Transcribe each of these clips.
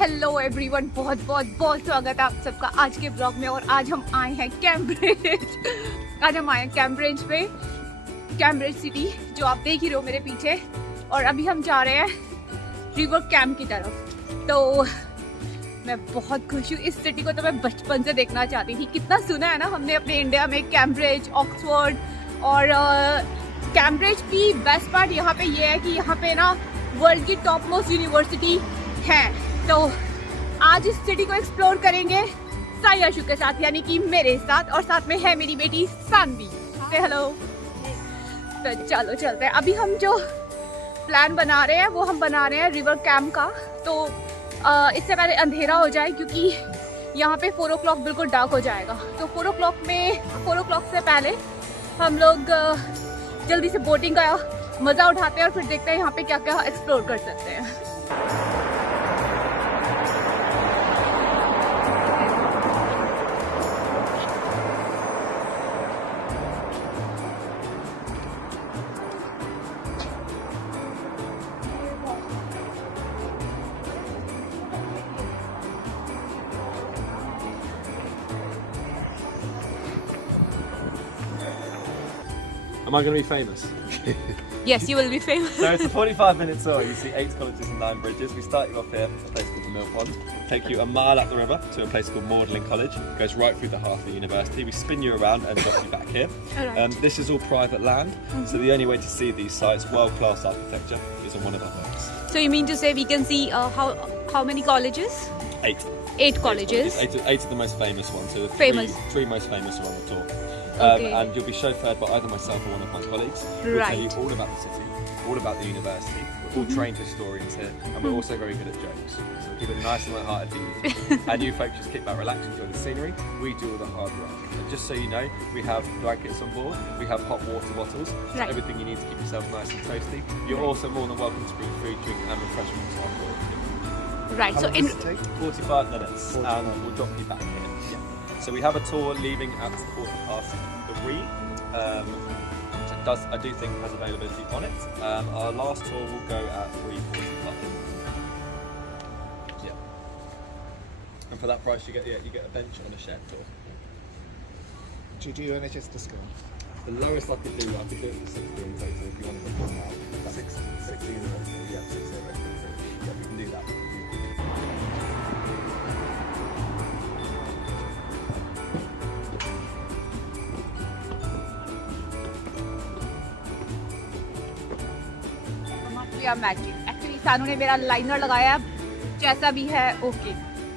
Hello everyone, बहुत बहुत बहुत स्वागत है आप सबका आज के ब्लॉग में। और आज हम आए हैं कैम्ब्रिज। आज हम आए हैं कैम्ब्रिज पे, कैम्ब्रिज सिटी जो आप देख ही रहे हो मेरे पीछे। और अभी हम जा रहे हैं रिवर कैम्प की तरफ। तो मैं बहुत खुश हूँ, इस सिटी को तो मैं बचपन से देखना चाहती थी। कितना सुना है ना हमने अपने इंडिया में कैम्ब्रिज, ऑक्सफोर्ड। और कैम्ब्रिज की बेस्ट पार्ट यहाँ पे ये है कि यहाँ पे ना वर्ल्ड की टॉप मोस्ट यूनिवर्सिटी है। तो आज इस सिटी को एक्सप्लोर करेंगे साई आशु के साथ, यानी कि मेरे साथ। और साथ में है मेरी बेटी सानवी। से हेलो। तो चलो चलते हैं। अभी हम जो प्लान बना रहे हैं वो हम बना रहे हैं रिवर कैम्प का। तो इससे पहले अंधेरा हो जाए, क्योंकि यहाँ पे 4 o'clock बिल्कुल डार्क हो जाएगा। तो 4 o'clock से पहले हम लोग जल्दी से बोटिंग का मज़ा उठाते हैं और फिर देखते हैं यहाँ पे क्या क्या एक्सप्लोर कर सकते हैं। Am I going to be famous? Yes, you will be famous. So it's a 45-minute tour. You see 8 colleges and 9 bridges. We start you off here, a place called the Mill Pond. Take you a mile up the river to a place called Moorland College. It goes right through the heart of the university. We spin you around and drop you back here. Right. This is all private land, so the only way to see these sites, world-class architecture, is on one of our boats. So you mean to say we can see how many colleges? 8. 8 colleges. Eight of the most famous ones. So the Famous. three most famous are on the tour. Okay. And you'll be chauffeured by either myself or one of my colleagues. We'll tell you Right. all about the city, all about the university. We're all trained historians here, and we're also very good at jokes. So we'll keep it nice and light-hearted for you. And you folks just kick back, relax, enjoy the scenery. We do all the hard work. And just so you know, we have blankets on board, we have hot water bottles, so Right. everything you need to keep yourself nice and toasty. You're also more than welcome to bring food, drink, and refreshments on board. Right. How So long in does it take? 45 minutes, 45 and we'll drop you back here. Yeah. So we have a tour leaving at 4:15 the Reed. Which I do think has availability on it. Our last tour will go at 3:45. Yeah. And for that price, you get a bench on a shared tour. Do you do NHS discount? The lowest I could do it for 60 in total. If you want to book now, 60 in total. Yeah, 60. Yeah, we can do that. Matching. Actually सानू ने मेरा liner लगाया, जैसा भी है okay.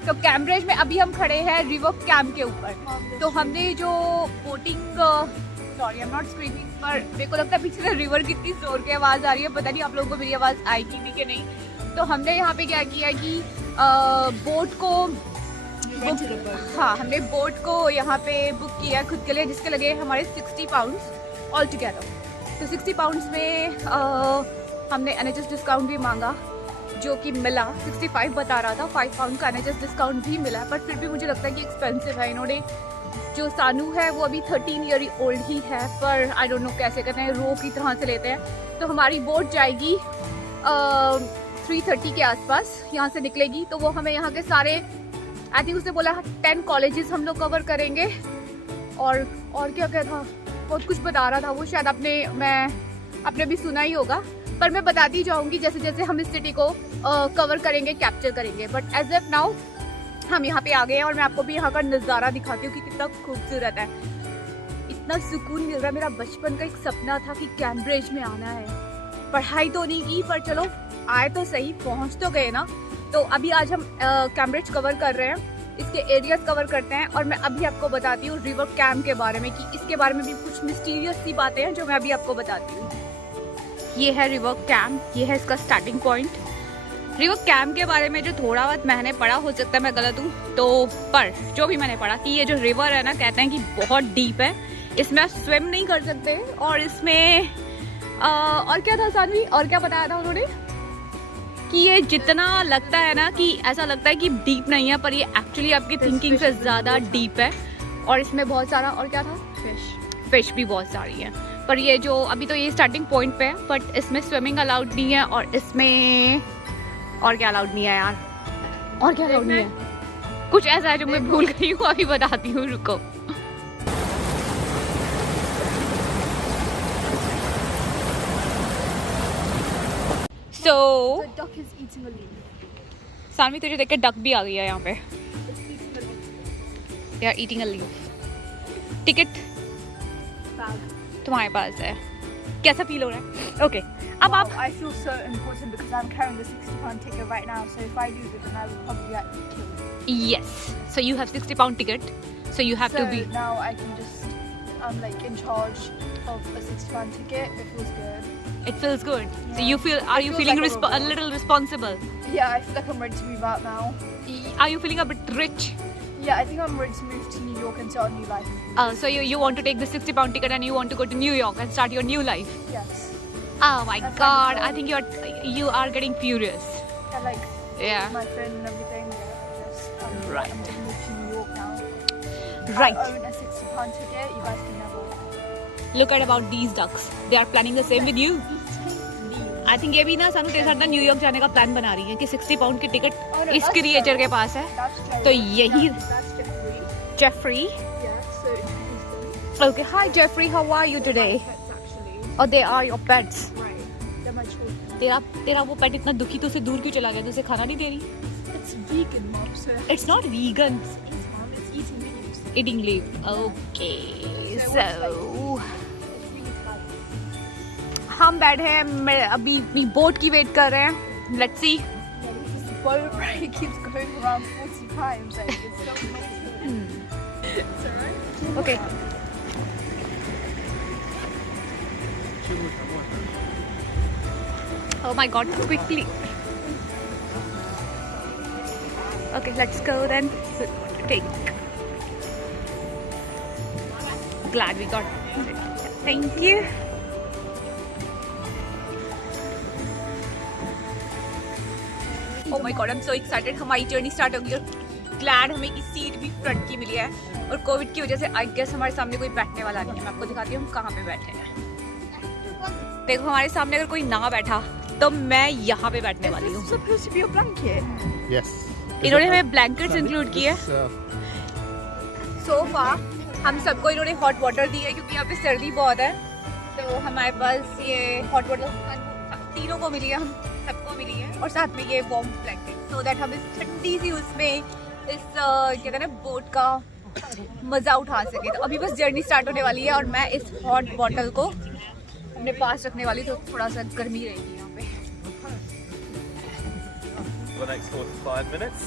तो Cambridge में अभी हम खड़े हैं रिवर कैम्प के ऊपर। तो हमने जो boating, sorry I am not screaming, पर मेरे को लगता है पीछे से रिवर की इतनी जोर की आवाज़ आ रही है, पता नहीं आप लोगों को मेरी आवाज़ आएगी भी कि नहीं। तो हमने यहाँ पे क्या किया कि बोट को हमने बोट को यहाँ पे बुक किया खुद के लिए, जिसके लगे हमारे 60 पाउंड्स ऑल टुगेदर। तो 60 पाउंड्स में हमने NHS डिस्काउंट भी मांगा, जो कि मिला। 65 बता रहा था, 5 पाउंड का NHS डिस्काउंट भी मिला, पर फिर भी मुझे लगता है कि एक्सपेंसिव है। इन्होंने जो सानू है वो अभी 13 ईयर ओल्ड ही है, पर आई डोंट नो कैसे कहते हैं, रो की तरह से लेते हैं। तो हमारी बोट जाएगी 3:30 के आसपास यहाँ से निकलेगी। तो वो हमें यहाँ के सारे, आई थिंक उसने बोला 10 कॉलेजेस हम लोग कवर करेंगे। और क्या क्या था, बहुत कुछ बता रहा था वो, शायद आपने भी सुना ही होगा, पर मैं बताती जाऊंगी जैसे जैसे हम इस सिटी को कवर करेंगे, कैप्चर करेंगे। बट एज एफ नाउ हम यहाँ पे आ गए हैं और मैं आपको भी यहाँ का नज़ारा दिखाती हूँ कि कितना खूबसूरत है। इतना सुकून मिल रहा है। मेरा बचपन का एक सपना था कि कैम्ब्रिज में आना है। पढ़ाई तो नहीं की, पर चलो आए तो सही, पहुँच तो गए ना। तो अभी आज हम कैम्ब्रिज कवर कर रहे हैं, इसके एरियाज कवर करते हैं। और मैं अभी आपको बताती हूँ रिवर कैम्प के बारे में, कि इसके बारे में भी कुछ मिस्टीरियस सी बातें हैं जो मैं अभी आपको बताती हूँ। ये है रिवर कैम्प, ये है इसका स्टार्टिंग पॉइंट। रिवर कैम्प के बारे में जो थोड़ा बहुत मैंने पढ़ा, हो सकता है मैं गलत हूँ तो, पर जो भी मैंने पढ़ा कि ये जो रिवर है ना, कहते हैं कि बहुत डीप है, इसमें आप स्विम नहीं कर सकते। और इसमें और क्या था सानवी, और क्या बताया था उन्होंने, कि ये जितना लगता है ना कि ऐसा लगता है कि डीप नहीं है, पर ये एक्चुअली आपकी थिंकिंग से ज़्यादा डीप है। और इसमें बहुत सारा, और क्या था, फिश भी बहुत सारी है। पर ये जो अभी तो ये स्टार्टिंग पॉइंट पे है, बट इसमें स्विमिंग अलाउड नहीं है। और इसमें और क्या अलाउड नहीं है यार, और क्या करनी है? कुछ ऐसा है जो मैं भूल गई हूँ, अभी बताती हूँ, रुको। So, The duck is eating a leaf. Saanvi तुझे देख के डक भी आ गई है यहाँ पे। They are eating a leaf. Ticket Bag. तुम्हारे पास है। कैसा फील हो रहा है? ओके, अब आप I feel so important because I'm carrying the £60 ticket right now. So if I lose it, then I will probably get killed. yes. So you have £60 ticket. So you have So to be. now I can just, I'm like in charge of a £60 ticket. It feels good. It feels good. So Yeah. you feel? Are It you feels feeling like a a reward. little responsible? Yeah, I feel like I'm ready to move out now. Are you feeling a bit rich? Yeah, I think I'm ready to move to New York and start a new life. So you want to take the £60 ticket and you want to go to New York and start your new life. Yes. Oh my That's God! wonderful. I think you are getting furious. And like Yeah. my friend and everything. Yeah, just Right. I'm gonna move to New York now. Right. I own a £60 ticket. You guys can never. Look at about these ducks. They are planning the same with you. I think ये भी ना सानू तेरे साथ ना New York जाने का plan बना रही है कि £60 की टिकट Oh, no, इस that's क्रिएचर के पास है। That's Jerry. तो यही That's Jeffrey. Jeffrey. Yeah, so introduce them. Okay, hi Jeffrey. How are you today? Pets actually. Oh, they are your pets. Right. They're my children. तेरा वो पेट इतना दुखी तो उसे दूर क्यों चला गया? तो उसे खाना नहीं दे रही? It's vegan, mom. So It's not vegan. it's mom. It's eating leaves. Eating leaf. Okay. So हम बैठे हैं, मैं अभी अपनी बोट की वेट कर रहे हैं। Let's see. Yeah, this is the boat. Right? It keeps going around 40 times. Like it's so amazing. It's alright. Okay. Oh my God! Quickly. Okay, let's go then. Take. Glad we got it. Thank you. Oh my God, I'm so excited. हमारी journey start हो गई और glad हमें की seat भी front की मिली है। और कोविड की वजह से आई गेस हमारे सामने कोई बैठने वाला नहीं है। मैं आपको दिखाती हूँ हम कहाँ पे बैठे हैं। देखो हमारे सामने अगर कोई ना बैठा तो मैं यहाँ पे बैठने वाली Is हूँ। this supposed to be a blanket? Yes. इन्होंने हमें ब्लैंकेट्स इंक्लूड किए। सोफा हम सबको इन्होंने हॉट वाटर दी है क्योंकि यहाँ पे सर्दी बहुत है। तो हमारे पास ये हॉट वाटर तीनों को मिली है, हम सबको मिली है। और साथ में ये वार्म ब्लैंकेट सो दैट हम इस ठंडी सी उसमें इस क्या कहते हैं ना बोट का मज़ा उठा सके। तो अभी बस जर्नी स्टार्ट होने वाली है और मैं इस हॉट बॉटल को अपने पास रखने वाली, तो थोड़ा सा गर्मी रहेगी यहाँ पे। For the next 45 minutes.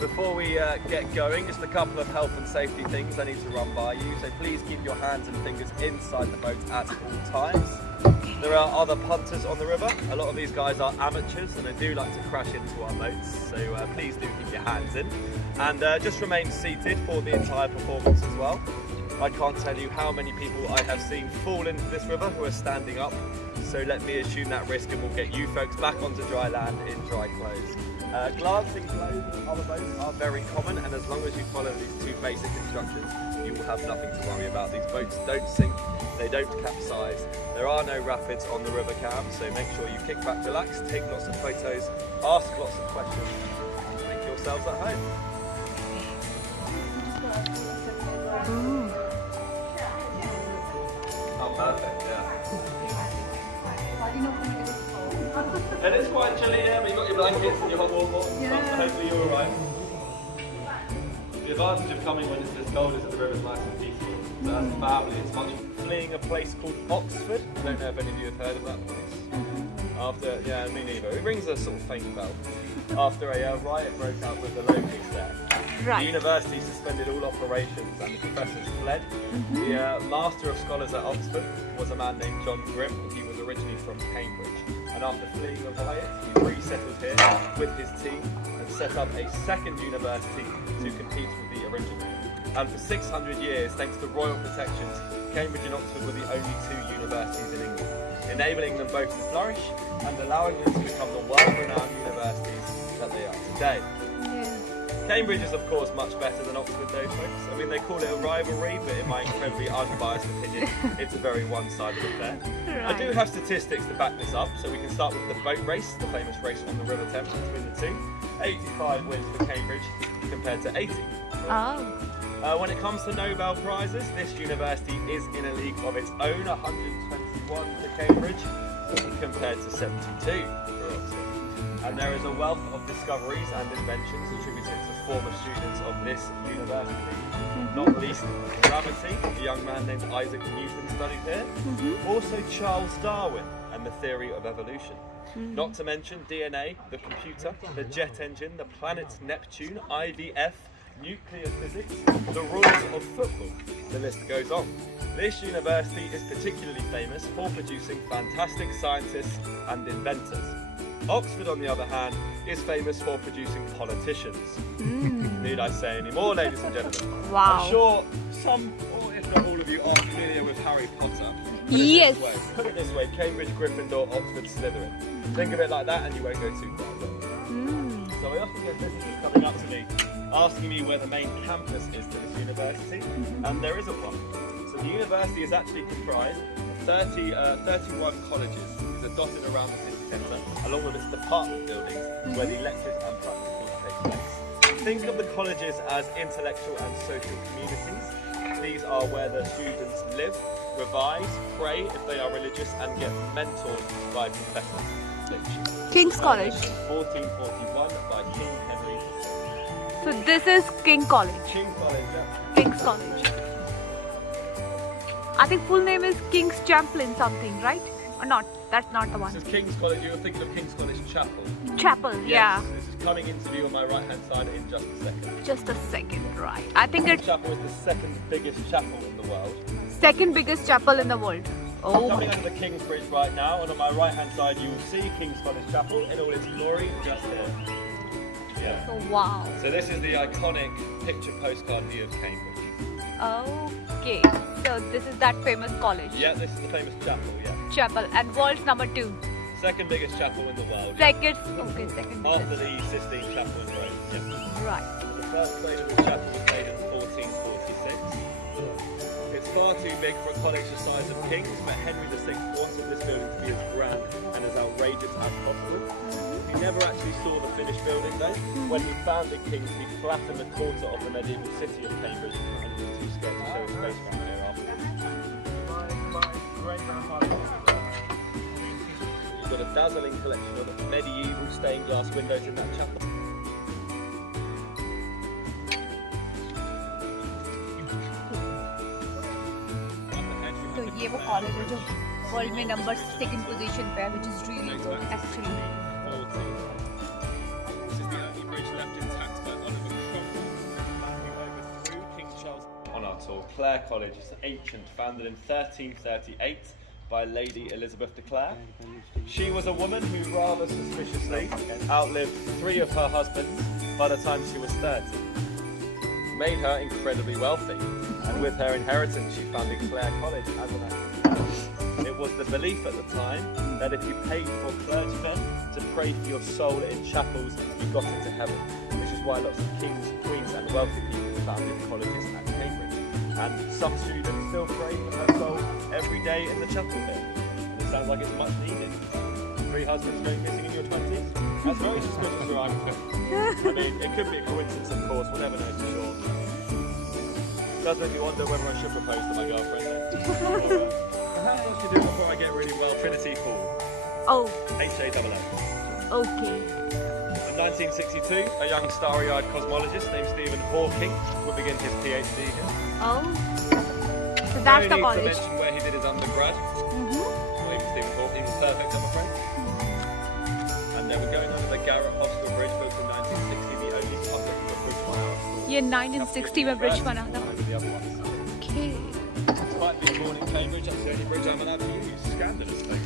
Before we get going, just a couple of health and safety things I need to run by you. So please keep your hands and fingers inside the boat at all times. There are other punters on the river. A lot of these guys are amateurs and they do like to crash into our boats. So please do keep your hands in. And just remain seated for the entire performance as well. I can't tell you how many people I have seen fall into this river who are standing up. So let me assume that risk and we'll get you folks back onto dry land in dry clothes. Glancing clothes in other boats are very common, and as long as you follow these two basic instructions, you will have nothing to worry about. These boats don't sink, they don't capsize, there are no rapids on the river cam, so make sure you kick back, relax, take lots of photos, ask lots of questions, and make yourselves at home. Oh, perfect, yeah. It is quite chilly, yeah, but you've got your blankets and your hot water bottles, so hopefully you're alright. The advantage of coming when it's this cold is that the river's nice and peaceful. So that's the family, it's much fleeing a place called Oxford. I don't know if any of you have heard of that place. Yeah, me neither. It rings a sort of faint bell. After a riot broke out with the locals there. Right. The university suspended all operations and the professors fled. The Master of Scholars at Oxford was a man named John Grimm, and he was originally from Cambridge. And after fleeing the riot, he resettled here with his team and set up a second university to compete with the original. And for 600 years, thanks to royal protections, Cambridge and Oxford were the only two universities in England, enabling them both to flourish and allowing them to become the world-renowned universities that they are today. Cambridge is of course much better than Oxford though, folks. I mean, they call it a rivalry, but in my incredibly unbiased opinion, it's a very one-sided affair. Right. I do have statistics to back this up, so we can start with the boat race, the famous race on the River Thames between the two. 85 wins for Cambridge compared to 80. Oh. When it comes to Nobel Prizes, this university is in a league of its own, 121 for Cambridge compared to 72 for Oxford. And there is a wealth of discoveries and inventions attributed to former students of this university. Not least gravity, a young man named Isaac Newton studied here. Also Charles Darwin and the theory of evolution. Not to mention DNA, the computer, the jet engine, the planet Neptune, IVF, nuclear physics, the rules of football. The list goes on. This university is particularly famous for producing fantastic scientists and inventors. Oxford, on the other hand, is famous for producing politicians. Need I say any more, ladies and gentlemen? Wow. I'm sure some, or if not all of you, are familiar with Harry Potter. Yes. Put it this way, Cambridge, Gryffindor, Oxford, Slytherin. Think of it like that and you won't go too far. So I often get visitors coming up to me asking me where the main campus is to this university, and there isn't one. So the university is actually comprised of 31 colleges. These are dotted around the city centre, along with its department buildings where the lectures and practicals take place. Think of the colleges as intellectual and social communities. These are where the students live, revise, pray if they are religious, and get mentored by professors. King's College. 1441 by King Henry. So this is King College. King's College, yeah. King's College. I think full name is King's Champlain something, right? Or not? That's not the one. This is King's College. You're thinking of King's College Chapel. Chapel, yeah. Yes, this is coming into view on my right hand side in just a second. Just a second, right. I think it's Chapel is the second biggest chapel in the world. second biggest chapel in the world. Oh Coming my. under the King's Bridge right now, and on my right hand side you will see King's College Chapel in all its glory just here. Yeah. Oh, wow. So this is the iconic picture postcard view of Cambridge. Okay. So this is that famous college. Yeah, this is the famous chapel, yeah. Chapel. And world's number 2. Second biggest chapel in the world. Second. Okay, second After biggest. the Sistine Chapel in Rome. Yeah. Right. The first plate of the chapel was made in 1446. It's far too big for a college the size of King's, but Henry VI wanted this building to be as grand and as outrageous as possible. He never actually saw the finished building though. When he founded King's, he flattened the quarter of the medieval city of Cambridge and he was too scared to show his face around here afterwards. You've got a dazzling collection of medieval stained glass windows in that chapel. तो ये वो college है जो world में number 2nd position पे है, which is really good actually. This is the only bridge left intact by Oliver Cromwell, who overthrew King Charles. On our tour, Clare College is ancient, founded in 1338 by Lady Elizabeth de Clare. She was a woman who rather suspiciously outlived 3 of her husbands by the time she was 30. Made her incredibly wealthy, and with her inheritance she founded Clare College as an act. It was the belief at the time that if you paid for clergymen to pray for your soul in chapels, you got into heaven, which is why lots of kings, queens and wealthy people founded colleges at Cambridge. And some students still pray for their soul every day in the chapel here. And it sounds like it's much needed. 3 husbands going missing in your 20s? That's very suspicious where I'm from. I mean, it could be a coincidence, of course, we'll never know for sure. Does make me wonder whether I should propose to my girlfriend then. How else should I do it before I get really well? Trinity College. Oh, H-A-double-O. okay. In 1962, a young starry-eyed cosmologist named Stephen Hawking will begin his PhD here. Oh, so that's the No need to college. mention where he did his undergrad. Not even Stephen Hawking was perfect, I'm afraid. And then we're going under the Garrett Hostel Bridge, built in 1960, the only public bridge on our school. ये 1960 में bridge बना था. The other ones. Okay. Despite being born in Cambridge, that's the only bridge I'm allowed to use. Scandalous, mate.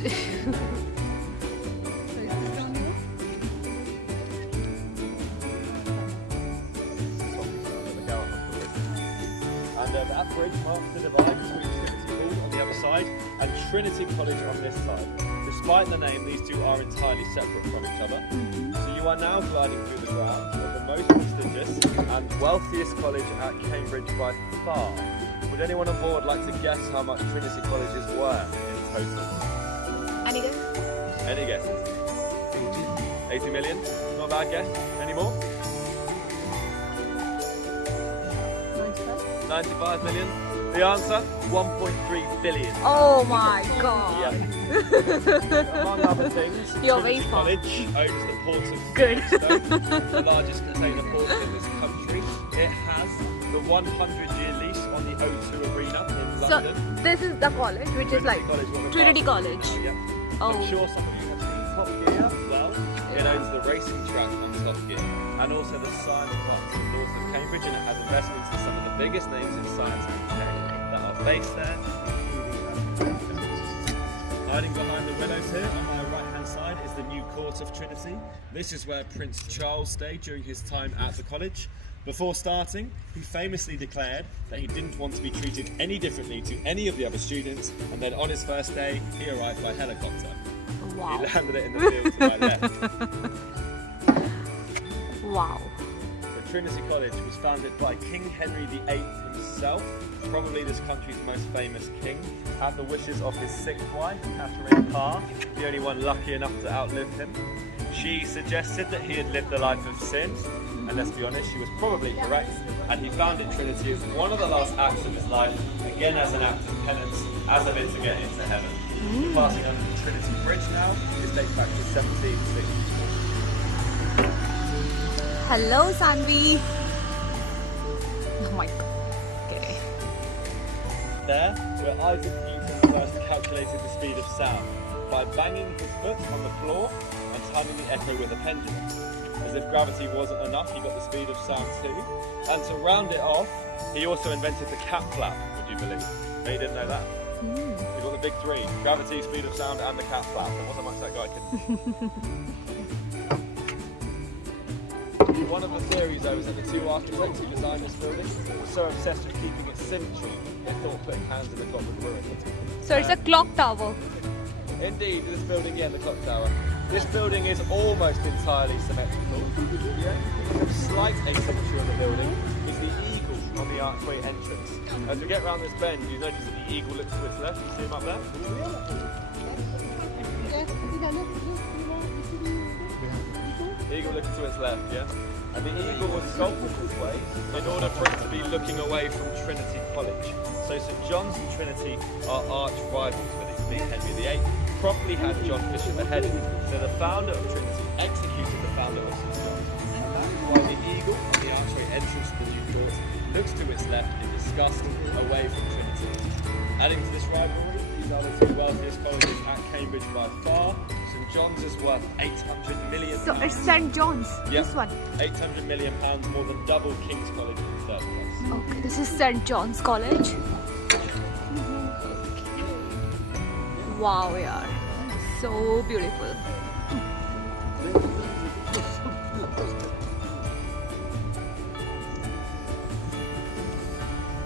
And that bridge marks the divide between Trinity College on the other side and Trinity College on this side. Despite the name, these two are entirely separate from each other. So you are now gliding through the grounds of the most prestigious and wealthiest college at Cambridge by far. Would anyone on board like to guess how much Trinity Colleges were in total? Any guess? Any guesses? 80 million? Not a bad guess. Any more? 95 million? The answer? 1.3 billion. Oh my god. Yeah. Among other things, You're very Trinity fun. College owns the port of Good. Folkestone, the largest container port in this country. It has the 100-year lease on the O2 Arena in So London. this is the college, which is like College, what we're Trinity called. College. Yep. Oh. I'm sure some of you have seen Top Gear as well. It owns the racing track on Top Gear and also the science park north of Cambridge, and it has investments in some of the biggest names in science and tech that are based there. Hiding behind the willows here on my right hand side is the new court of Trinity. This is where Prince Charles stayed during his time at the college. Before starting, he famously declared that he didn't want to be treated any differently to any of the other students, and then on his first day he arrived by helicopter. Wow. He landed it in the field to my left. Wow. The Trinity College was founded by King Henry VIII himself, probably this country's most famous king, at the wishes of his sixth wife, Catherine Parr, the only one lucky enough to outlive him. She suggested that he had lived a life of sin, and let's be honest, she was probably correct, and he founded Trinity as one of the last acts of his life, again as an act of penance, as a bit to get into heaven. Passing under the Trinity Bridge now, this dates back to 1760. Hello, Sanvi. Oh my god. Okay. There, where Isaac Newton first calculated the speed of sound by banging his foot on the floor and timing the echo with a pendulum. As if gravity wasn't enough, he got the speed of sound too. And to round it off, he also invented the cap flap, would you believe? No, you didn't know that? He got the big three: gravity, speed of sound, and the cap flap. There wasn't much that guy could. One of the theories, though, is that the two architects who designed this building were so obsessed with keeping its symmetry, they thought putting hands in the clock would ruin it. So it's a clock tower. Indeed, this building, yeah, the clock tower. This building is almost entirely symmetrical. The slight asymmetry on the building is the eagle on the archway entrance. As we get around this bend, you notice that the eagle looks to its left. You see him up there? The eagle looks to its left, yeah? And the eagle was sculpted this way in order for it to be looking away from Trinity College. So St John's and Trinity are arch rivals with it, being Henry VIII. Properly had John Fisher beheaded. So the founder of Trinity executed the founder of St John's. That's why the eagle on the archway entrance to the new court looks to its left in disgust away from Trinity. Adding to this rivalry, these are the two wealthiest colleges at Cambridge by far. St John's is worth £800 million. So it's St John's. Yep. This one. £800 million, more than double King's College in the third place. Okay, this is St John's College. Wow, yeah. So beautiful.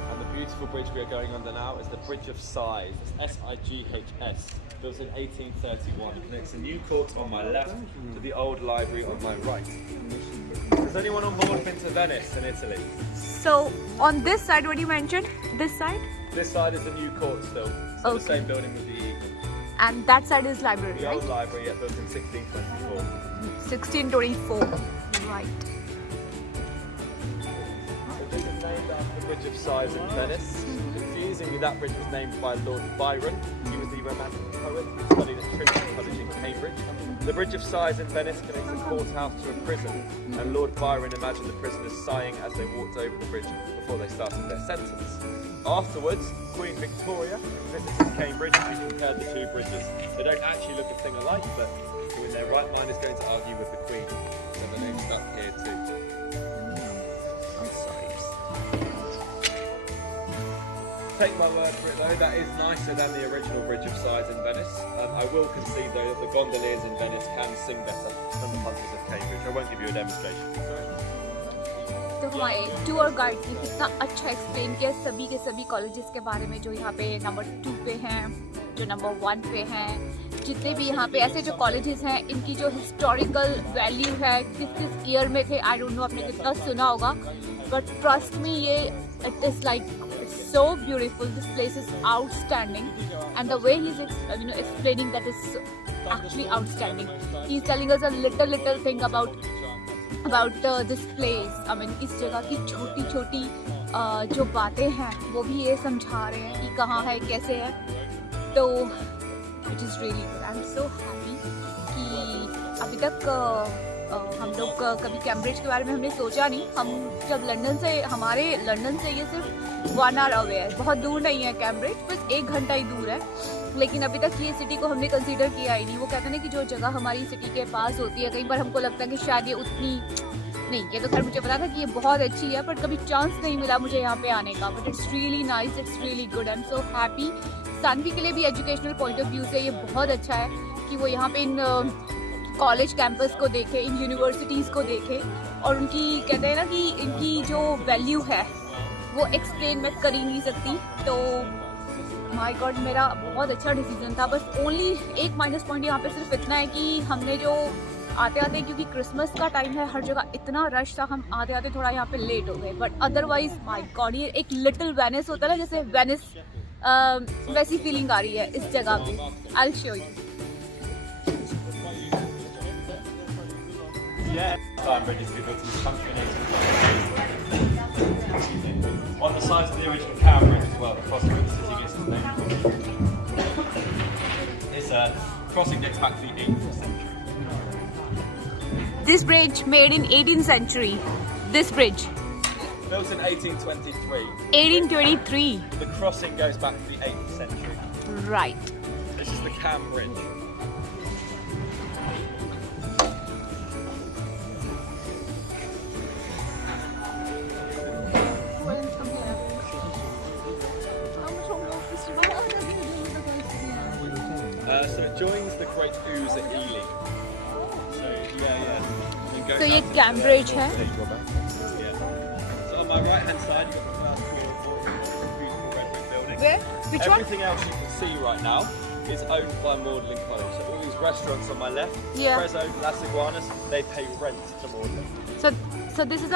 And the beautiful bridge we are going under now is the Bridge of Sighs. It's S-I-G-H-S. Built in 1831. It connects the new court on my left to the old library on my right. Has anyone on board been to Venice in Italy? So on this side, what you mentioned? This side? This side is the new court still. So Okay. the same building with the eagle. And that side is library, The right? old library, yeah, built in 1624. 1624. Right. The bridge is named after the Bridge of Sighs in Venice. Confusingly, that bridge was named by Lord Byron. He was the Romantic poet who studied at Trinity College in Cambridge. The Bridge of Sighs in Venice connects the courthouse to a prison, and Lord Byron imagined the prisoners sighing as they walked over the bridge before they started their sentence. Afterwards, Queen Victoria visited Cambridge and compared the two bridges. They don't actually look a thing alike, but who in their right mind is going to argue with the Queen? So the name stuck here too. I'm sorry. Take my word for it though, that is nicer than the original Bridge of Sighs in Venice. I will concede though that the gondoliers in Venice can sing better than the punters of Cambridge. I won't give you a demonstration. तो हमारे tour guide ने कितना अच्छा explain किया सभी के सभी colleges के बारे में जो यहाँ पे नंबर 2 पे हैं, जो नंबर 1 पे हैं, जितने भी यहाँ पे ऐसे जो कॉलेजेस हैं इनकी जो हिस्टोरिकल वैल्यू है, किस ईयर में थे, आई डोंट नो आपने कितना सुना होगा, बट ट्रस्ट मी ये it is like so beautiful. This place is outstanding, and the way he's explaining that is actually outstanding. He's telling us a little thing about this place. I mean, इस जगह की छोटी जो बातें हैं वो भी ये समझा रहे हैं कि कहाँ है, कैसे है. तो which is really good. I'm so happy कि अभी तक हम लोग कभी कैम्ब्रिज के बारे में हमने सोचा नहीं. हम जब हमारे लंदन से ये सिर्फ 1 hour अवे है, बहुत दूर नहीं है कैम्ब्रिज, बस 1 घंटा ही दूर है. लेकिन अभी तक ये सिटी को हमने कंसीडर किया ही नहीं. वो कहते हैं कि जो जगह हमारी सिटी के पास होती है, कई बार हमको लगता है कि शायद ये उतनी नहीं. ये तो खैर मुझे पता था कि ये बहुत अच्छी है, पर कभी चांस नहीं मिला मुझे यहाँ पे आने का. But it's really nice, it's really good. I am so happy. Saanvi के लिए भी एजुकेशनल पॉइंट ऑफ व्यू से ये बहुत अच्छा है कि वो यहाँ पे इन कॉलेज कैंपस को देखे, इन यूनिवर्सिटीज़ को देखे, और उनकी कहते हैं ना कि इनकी जो वैल्यू है वो एक्सप्लेन मैं कर ही नहीं सकती. तो माय गॉड, मेरा बहुत अच्छा डिसीजन था. बस ओनली एक माइनस पॉइंट यहाँ पे सिर्फ इतना है कि हमने जो आते क्योंकि क्रिसमस का टाइम है, हर जगह इतना रश था, हम आते थोड़ा यहाँ पे लेट हो गए. बट अदरवाइज माय गॉड, ये एक लिटिल वेनिस होता है ना, जैसे वेनिस वैसी फीलिंग आ रही है इस जगह पे. I will show you. Yeah, time ready to be built in the country. On the sides of the original Cambridge as well, the crossing of the city gets its name. It's a crossing dates back to the 8th century. This bridge made in 18th century. This bridge. Built in 1823. 1823. The crossing goes back to the 8th century. Right. This is the Cambridge. So it joins the Great Ooze at Ely. So yeah. So ये Cambridge है. Yeah. So on my right hand side you've got the first floor of the beautiful red brick building. Where? Which one? Everything else you can see right now is owned by Moorland College. So all these restaurants on my left, Yeah. Prezzo, Las Iguanas, they pay rent to Moorland. So this is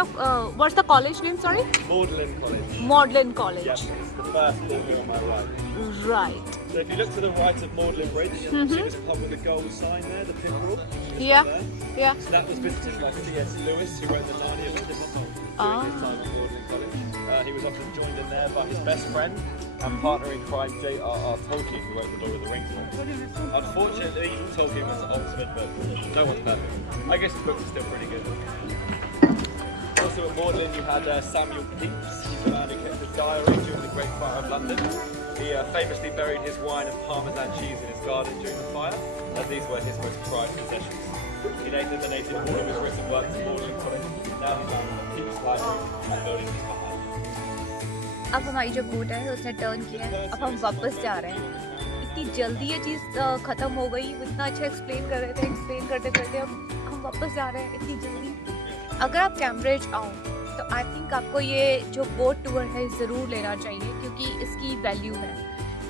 what's the college name? Sorry. Moorland College. Moorland College. Yes, it's the first floor here on my right. Right. So if you look to the right of Moorland Bridge, you see there's a pub with a gold sign there, the Pickerel. Yeah. Yeah. So that was visited by C.S. Lewis, who wrote the Narnia book during his time at Moorland College. He was often joined in there by his best friend and partner in crime, J.R.R. Tolkien, who wrote the Lord of the Rings book. Unfortunately, Tolkien went to Oxford, but no one's perfect. I guess the book is still pretty good. Also at Moorland you had Samuel Pepys. He's the man who kept a diary during the Great Fire of London. He famously buried his wine and Parmesan cheese in his garden during the fire, and these were his most prized possessions. He later donated all of his written work to Moorland College. Now he's at Pepys Library and building his behind. अब हमारी जो boat है उसने turn किया है. अब हम वापस जा रहे हैं. इतनी जल्दी ये चीज़ ख़त्म हो गई. इतना अच्छा एक्सप्लेन कर रहे थे, एक्सप्लेन करते अब हम वापस जा रहे हैं इतनी जल्दी. अगर आप कैम्ब्रिज आओ तो आई थिंक आपको ये जो बोट टूर है ज़रूर लेना चाहिए, क्योंकि इसकी वैल्यू है.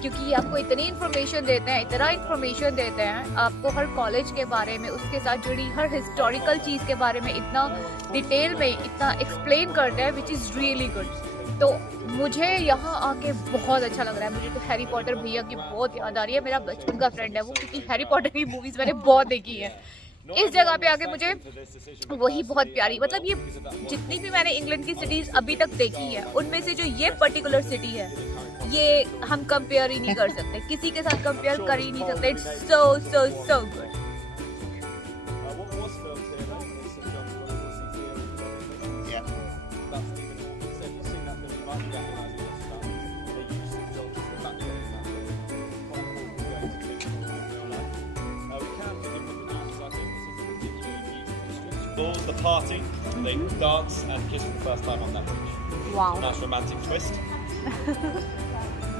क्योंकि आपको इतनी इन्फॉर्मेशन देते हैं, इतना इन्फॉर्मेशन देते हैं आपको हर कॉलेज के बारे में, उसके साथ जुड़ी हर हिस्टोरिकल चीज़ के बारे में इतना डिटेल में इतना एक्सप्लेन करते हैं, विच इज़ रियली गुड. तो मुझे यहाँ आके बहुत अच्छा लग रहा है. मुझे तो हैरी पॉटर भैया की बहुत याद आ रही है. मेरा बचपन का फ्रेंड है वो, क्योंकि हैरी पॉटर की मूवीज़ मैंने बहुत देखी है. इस जगह पे आके मुझे वही बहुत प्यारी, मतलब ये जितनी भी मैंने इंग्लैंड की सिटीज़ अभी तक देखी है उनमें से जो ये पर्टिकुलर सिटी है, ये हम कंपेयर ही नहीं कर सकते, किसी के साथ कंपेयर कर ही नहीं सकते. It's so so so good. The party, they dance and kiss for the first time on that bridge. Wow. Nice romantic twist.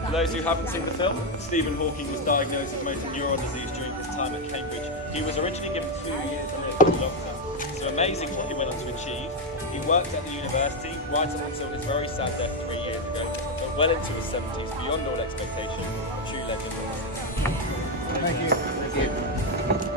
For those who haven't seen the film, Stephen Hawking was diagnosed with motor neuron disease during his time at Cambridge. He was originally given 2 years to live as a doctor. So amazing what he went on to achieve. He worked at the university right up until his very sad death 3 years ago, but well into his 70s, beyond all expectation, a true legend. Thank you. Thank you.